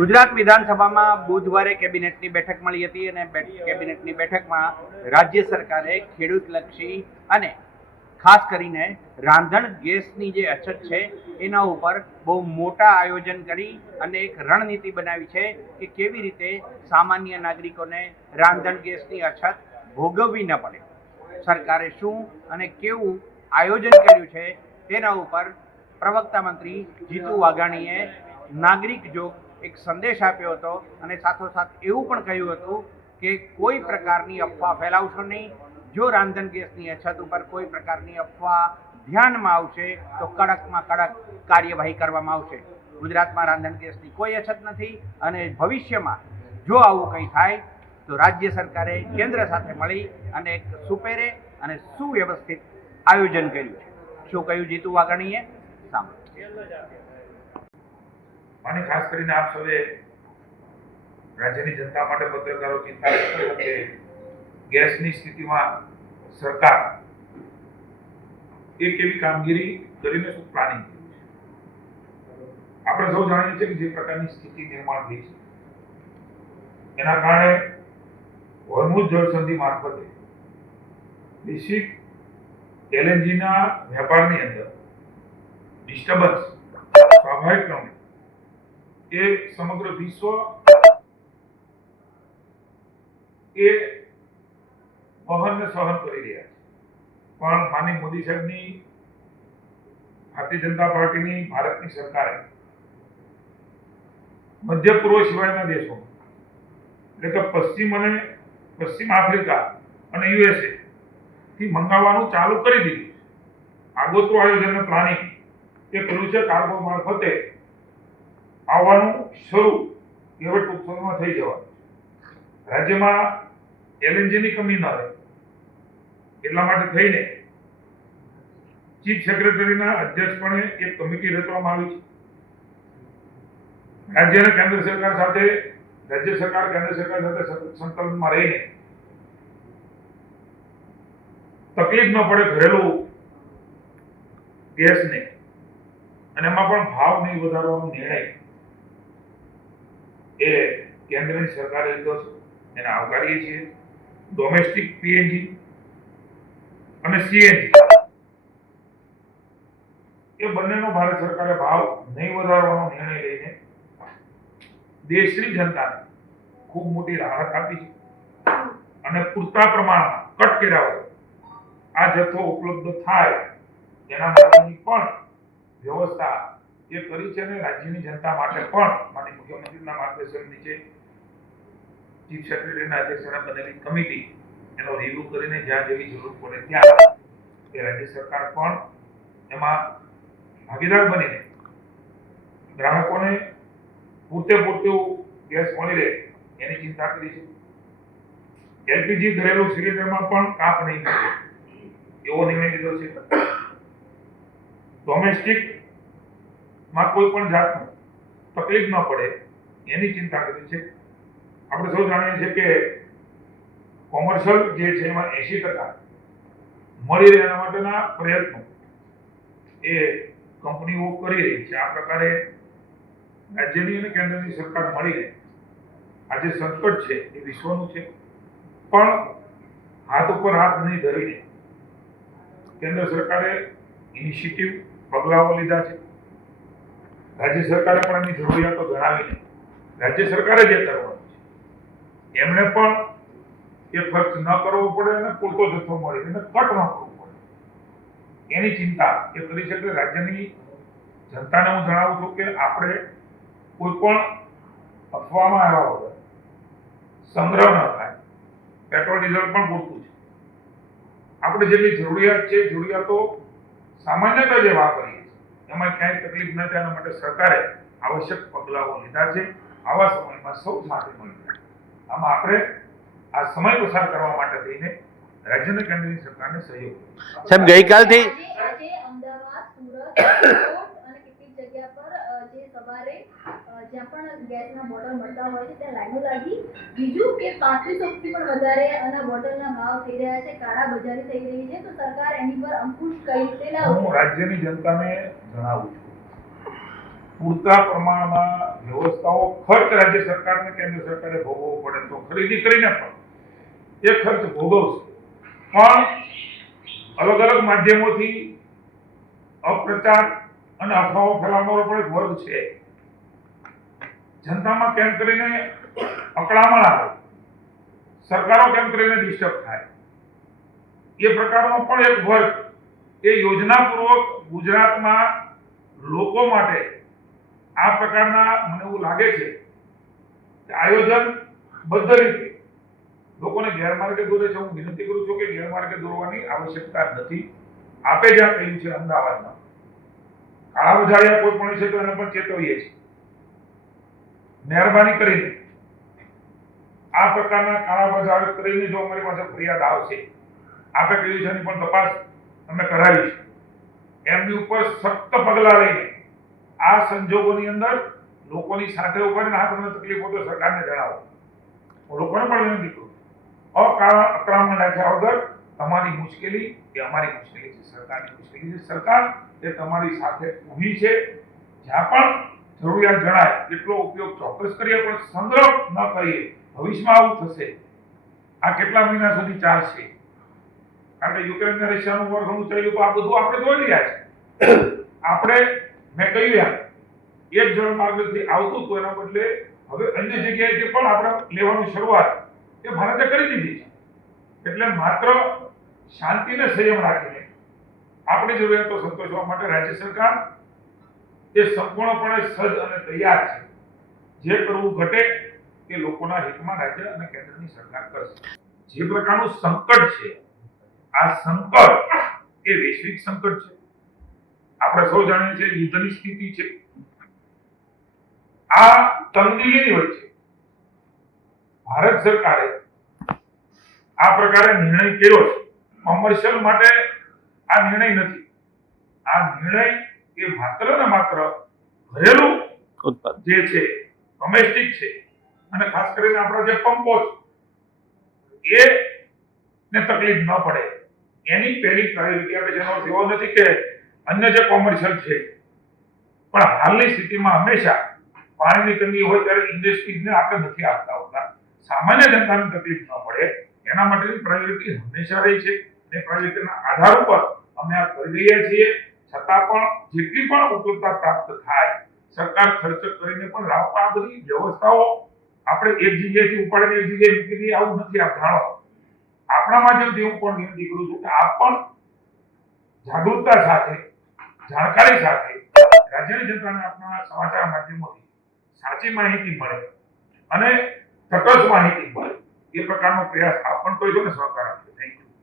ગુજરાત વિધાનસભામાં બુધવારે કેબિનેટની બેઠક મળી હતી અને કેબિનેટની બેઠકમાં રાજ્ય સરકારે ખેડૂતલક્ષી અને ખાસ કરીને રાંધણ ગેસની જે અછત છે એના ઉપર બહુ મોટા આયોજન કરી અને એક રણનીતિ બનાવી છે કે કેવી રીતે સામાન્ય નાગરિકોને રાંધણ ગેસની અછત ભોગવવી ન પડે. સરકારે શું અને કેવું આયોજન કર્યું છે તેના ઉપર પ્રવક્તા મંત્રી જીતુ વાઘાણીએ નાગરિક જોગ એક સંદેશ આપ્યો હતો અને સાથોસાથ એવું પણ કહ્યું હતું કે કોઈ પ્રકારની અફવા ફેલાવશો નહીં. જો રાંધણ ગેસની અછત ઉપર કોઈ પ્રકારની અફવા ધ્યાનમાં આવશે તો કડકમાં કડક કાર્યવાહી કરવામાં આવશે. ગુજરાતમાં રાંધણ ગેસની કોઈ અછત નથી અને ભવિષ્યમાં જો આવું કંઈ થાય તો રાજ્ય સરકારે કેન્દ્ર સાથે મળી અને એક સુપેરે અને સુવ્યવસ્થિત આયોજન કર્યું છે. શું કહ્યું જીતુ વાઘાણીએ? સાંભળો. અને ખાસ કરીને આપ સૌએ રાજ્યની જનતા માટે પત્રકારો ચિંતા કરતા કે ગેસની સ્થિતિમાં સરકાર એક એવી કામગીરી કરીને શું પ્લાનિંગ કર્યું છે. આપણે સૌ જાણીએ છીએ કે જે પ્રકારની સ્થિતિ નિર્માણ થઈ છે એના કારણે હોર્મુઝ જળસંધિ મારફતે વૈશ્વિક એલએનજીના વેપારની અંદર ડિસ્ટર્બન્સ સ્વાભાવિક ક્રમે એ સમગ્ર વિશ્વ એ વહન ને સહન કરી રહ્યા છે. પણ માનનીય મોદી સાહેબની ભારતીય જનતા પાર્ટીની ભારતની સરકારે મધ્ય પૂર્વ સિવાયના દેશોમાં એટલે કે પશ્ચિમ આફ્રિકા અને યુએસએ થી મંગાવવાનું ચાલુ કરી દીધું છે. આગોતરું આયોજન અને પ્લાનિંગ એ કર્યું છે. કાર્ગો મારફતે આવવાનું શરૂ હવે ટૂંક સમયમાં થઈ જવાનું. રાજ્યમાં એલએનજીની કમી ન રહે એટલા માટે થઈને ચીફ સેક્રેટરીના અધ્યક્ષપણે એક કમિટી રચવામાં આવી છે. રાજ્ય અને કેન્દ્ર સરકાર સાથે રાજ્ય સરકાર કેન્દ્ર સરકાર સાથે સંકલનમાં રહીને તકલીફ ન પડે ઘરેલું ગેસને અને એમાં પણ ભાવ નહીં વધારવાનો નિર્ણય એ કેન્દ્રની સરકારે લીધો છે. એને આવકારીએ છીએ. ડોમેસ્ટિક પીએનજી અને સીએનજી એ બંનેનો ભારત સરકારે ભાવ નહીં વધારવાનો નિર્ણય લઈને દેશની જનતાને ખૂબ મોટી રાહત આપી છે અને પૂરતા પ્રમાણમાં કટ કર્યા વગર આ જથ્થો ઉપલબ્ધ થાય એના માટેની પણ વ્યવસ્થા એ કરી છે. અને રાજ્યની જનતા માટે પણ માનનીય મુખ્યમંત્રીના માર્ગદર્શન નીચે ચીફ સેક્રેટરીના અધ્યક્ષતાને બનેલી કમિટી એનો રિવ્યુ કરીને જ્યાં જેવી જરૂર પડે ત્યાં એ રાજ્ય સરકાર પણ એમાં ભાગીદાર બનીને ગ્રાહકોને પૂરતું ગેસ મળી રહે એની ચિંતા કરી છે. એલપીજી ઘરેલું સિલિન્ડરમાં પણ કાપ નહીં કરે એવો નિર્ણય લીધો છે. ડોમેસ્ટિક માં કોઈ પણ જાતનું તકલીફ ન પડે એની ચિંતા કરી છે. આપણે સૌ જાણીએ છીએ કે કોમર્શિયલ જે છે એમાં 80% મળી રહે એના માટેના પ્રયત્નો એ કંપનીઓ કરી રહી છે. આ પ્રકારે રાજ્યની અને કેન્દ્રની સરકાર મળીને આ જે સંકટ છે એ વિશ્વનું છે પણ હાથ ઉપર હાથ નહીં ધરીને કેન્દ્ર સરકારે ઇનિશિયેટિવ પગલાઓ લીધા છે. રાજ્ય સરકારે પણ એની જરૂરિયાતો જણાવીને રાજ્ય સરકારે જે કરવાનું છે એમણે પણ એ ખર્ચ ન કરવો પડે અને પૂરતો જથ્થો મળે એને કટ ન કરવું પડે એની ચિંતા એ કરી છે. કે રાજ્યની જનતાને હું જણાવું છું કે આપણે કોઈ પણ અફવામાં આવ્યા વગર સંગ્રહ ન થાય. પેટ્રોલ ડીઝલ પણ પૂરતું છે. આપણે જેટલી જરૂરિયાત છે જરૂરિયાતો સામાન્ય જે વાપરીએ એમાં ક્યાંય તકલીફ ન થાય એના માટે સરકારે આવશ્યક પગલાઓ લીધા છે. આવા સમયમાં સૌ સાથે મળીને આમાં આપણે આ સમય પસાર કરવા માટે થઈને રાજ્ય અને કેન્દ્રની સરકારને સહયોગ સાહેબ ગઈકાલથી અમદાવાદ, સુરત, રાજકોટ અને કેટલીક જગ્યા પર જે સવારે જ્યાં પણ ગેસના બોટલ મળતા હોય છે ત્યાં લાઈનો લાગી. બીજું કે 3500 થી પણ વધારે આના બોટલના ભાવ થઈ રહ્યા છે, કાળા બજારી થઈ રહી છે. તો સરકાર એની પર અંકુશ કઈ રીતે લાવશે? હું રાજ્યની જનતાને જણાવું છું પૂરતા પ્રમાણમાં વ્યવસ્થાઓ ખર્ચ રાજ્ય સરકારને કેન્દ્ર સરકારે ભોગવવો પડે તો ખરીદી કરીને પણ એ ખર્ચ ભોગવશે, પણ અલગ અલગ માધ્યમોથી અપ્રચાર અને અફવાઓ ફેલાવવાનો પણ એક વર્ગ છે. જનતામાં કેમ કરીને અકળામણ આવે, સરકારો કેમ કરીને ડિસ્ટર્બ થાય, એ પ્રકારનો પણ એક વર્ગ એ યોજનાપૂર્વક ગુજરાતમાં લોકો માટે આ પ્રકારના, મને એવું લાગે છે કે આયોજનબદ્ધ રીતે લોકોને ગેરમાર્ગે દોરે છે. હું વિનંતી કરું છું કે ગેરમાર્ગે દોરવાની આવશ્યકતા નથી. આપે જ્યાં કહ્યું છે અમદાવાદમાં કાળા બજારિયા કોઈ પણ છે તો એને પણ ચેતવીએ છીએ, મહેરબાની કરીને આ પ્રકારના કાળા બજાર કરીને જો અમારી પાસે ફરિયાદ આવશે, આપે કહ્યું છે એની પણ તપાસ અમે કરાવીશું. એમની ઉપર સખ્ત પગલાં લઈને આ સંજોગોની અંદર લોકોની સાથે ઉભા આ તમને તકલીફ હોય તો સરકારને જણાવો. હું લોકોને પણ વિનંતી કરું, અકળામણ રાખ્યા વગર તમારી મુશ્કેલી એ અમારી મુશ્કેલી છે, સરકારની મુશ્કેલી છે. સરકાર એ તમારી સાથે ઊભી છે. જ્યાં પણ જરૂરિયાત જણાય એટલો ઉપયોગ ચોક્કસ કરીએ, પણ સંગ્રહ ન કરીએ. ભવિષ્યમાં આવું થશે. આ કેટલા મહિના સુધી ચાલશે? કારણ કે યુક્રેન અને રશિયાનું વોર ઘણું ચાલ્યું તો આ બધું આપણે જોઈ રહ્યા છે. આપણે મેં કહ્યું એક જળમાર્ગથી આવતું હતું, એના બદલે હવે અન્ય જગ્યાએથી પણ આપણે લેવાની શરૂઆત એ ભારતે કરી દીધી છે. એટલે માત્ર શાંતિને સંયમ રાખીને આપણી જરૂરિયાતો સંતોષવા માટે રાજ્ય સરકાર એ સંપૂર્ણપણે સજ્જ અને તૈયાર છે. જે કરવું ઘટે એ લોકોના હિતમાં રાજ્ય અને કેન્દ્રની સરકાર કરશે. જે પ્રકારનું સંકટ છે, આ સંકટ એ વૈશ્વિક સંકટ છે. આપણે સૌ જાણીએ છીએ યુદ્ધની સ્થિતિ છે. આ તંગદિલીની વચ્ચે ભારત સરકારે આ પ્રકારે નિર્ણય કર્યો છે. કોમર્શિયલ માટે આ નિર્ણય નથી. આ નિર્ણય એ માત્ર ને માત્ર ઘરેલું ઉત્પાદન જે છે, ડોમેસ્ટિક છે, અને ખાસ કરીને આપણા જે પંપો છે એ ને તકલીફ ન પડે એની પહેલી પ્રાયોરિટી આપે છે. એનો એવો નથી કે અન્ય જે કોમર્શિયલ છે, પણ હાલની સ્થિતિમાં હંમેશા પાણીની તંગી હોય ત્યારે ઇન્ડસ્ટ્રીઝને આપણે નથી આપતા હોતા. સામાન્ય જનતાને તકલીફ ન પડે એના માટેની પ્રાયોરિટી હંમેશા રહી છે. એ પ્રાયોરિટીના આધાર ઉપર અમે આ કરી રહ્યા છીએ. છતાં પણ જેટલી પણ ઉપલબ્ધતા પ્રાપ્ત થાય, સરકાર ખર્ચ કરીને પણ આ બધી વ્યવસ્થાઓ આપણે એક જગ્યાએથી ઉપાડીને એક જગ્યાએ મૂકી દઈએ આવું નથી. આ જાણો, આપણા માધ્યમથી હું પણ વિનંતી કરું છું કે આપ પણ જાગૃતતા સાથે, જાણકારી સાથે રાજ્યની જનતાને આપણા સમાચાર માધ્યમોથી સાચી માહિતી મળે અને તટસ્થ માહિતી મળે એ પ્રકારનો પ્રયાસ આપ પણ કરજો ને સહકાર આપજો.